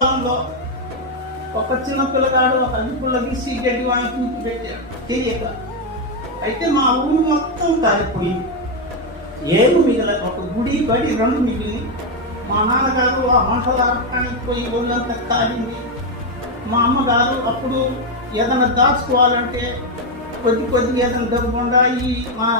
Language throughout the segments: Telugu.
కాలంలో ఒక చిన్న పిల్లగాడు ఒక అగ్గిపుల్ల గీసి గడ్డి వానికి పెట్టాడు తెలియక అయితే మా ఊరు మొత్తం కాలిపోయింది ఏమి మిగలదు ఒక గుడి బడి రెండు మిగిలి మా నాన్నగారు ఆ మంటలు ఆడటానికి పోయి ఒళ్ళంతా కాలింది మా అమ్మగారు అప్పుడు ఏదైనా దాచుకోవాలంటే కొద్ది కొద్దిగా ఏదైనా దగ్గకుండా ఈ మా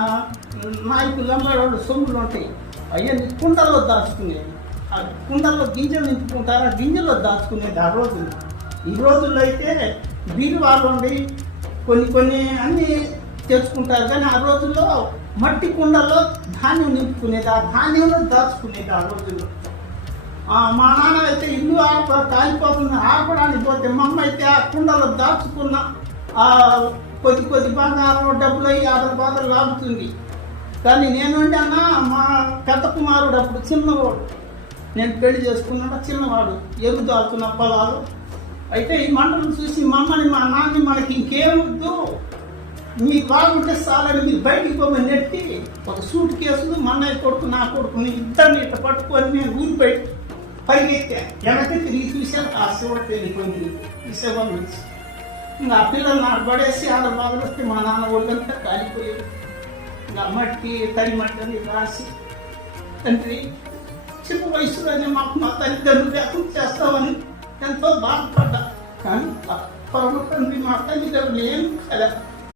నాయకులు అమ్మేవాళ్ళు సొమ్ములు ఉంటాయి. అవన్నీ కుండలో దాచుకునేది. ఆ కుండల్లో గింజలు నింపుకుంటారు ఆ గింజల్లో దాచుకునేది ఆ రోజు ఈ రోజుల్లో అయితే బీరువాళ్ళు ఉండి కొన్ని కొన్ని అన్ని తెచ్చుకుంటారు కానీ ఆ రోజుల్లో మట్టి కుండల్లో ధాన్యం నింపుకునేది ఆ ధాన్యంలో దాచుకునేది ఆ రోజుల్లో మా నాన్న అయితే ఇల్లు ఆడుకో కాలిపోతుంది ఆడుకోవడానికి పోతే మా అమ్మ అయితే ఆ కుండలో దాచుకున్న ఆ కొద్ది కొద్ది బంగారం డబ్బులు అయ్యి ఆధార బాధలు లాగుతుంది కానీ నేనుండి అన్న మా పెద్ద కుమారుడు అప్పుడు చిన్నవాడు. నేను పెళ్ళి చేసుకున్నాడు చిన్నవాడు. ఎరుగు దాల్చున్న పొలాలు అయితే ఈ మంటలు చూసి మమ్మల్ని మా నాన్న మనకి ఇంకేమొద్దు? మీకు బాగుంటే చాలని మీరు బయటికి పోయి నెట్టి ఒక సూట్ కేసులు మా అన్నయ్య కొడుకు నా కొడుకుని ఇద్దరిని ఇట్ట పట్టుకొని నేను ఊరి బయట పరిగెత్తా వెనక తిరిగి చూశాను ఆ శివుడు వెళ్ళిపోయింది ఈ శవం నుంచి ఇంకా ఆ పిల్లలు నాకు పడేసి వాళ్ళ బాధలు వస్తే మా నాన్న ఒళ్ళంతా కాలిపోయాడు ఇంకా మట్టి తడి మట్టి రాసి తండ్రి చిన్న వయసులోనే మాకు మా తల్లిదండ్రులు లేకుండా చేస్తామని ఎంతో బాధపడ్డా. కానీ పరమ తండ్రి మా తల్లిదండ్రులు ఏం కదా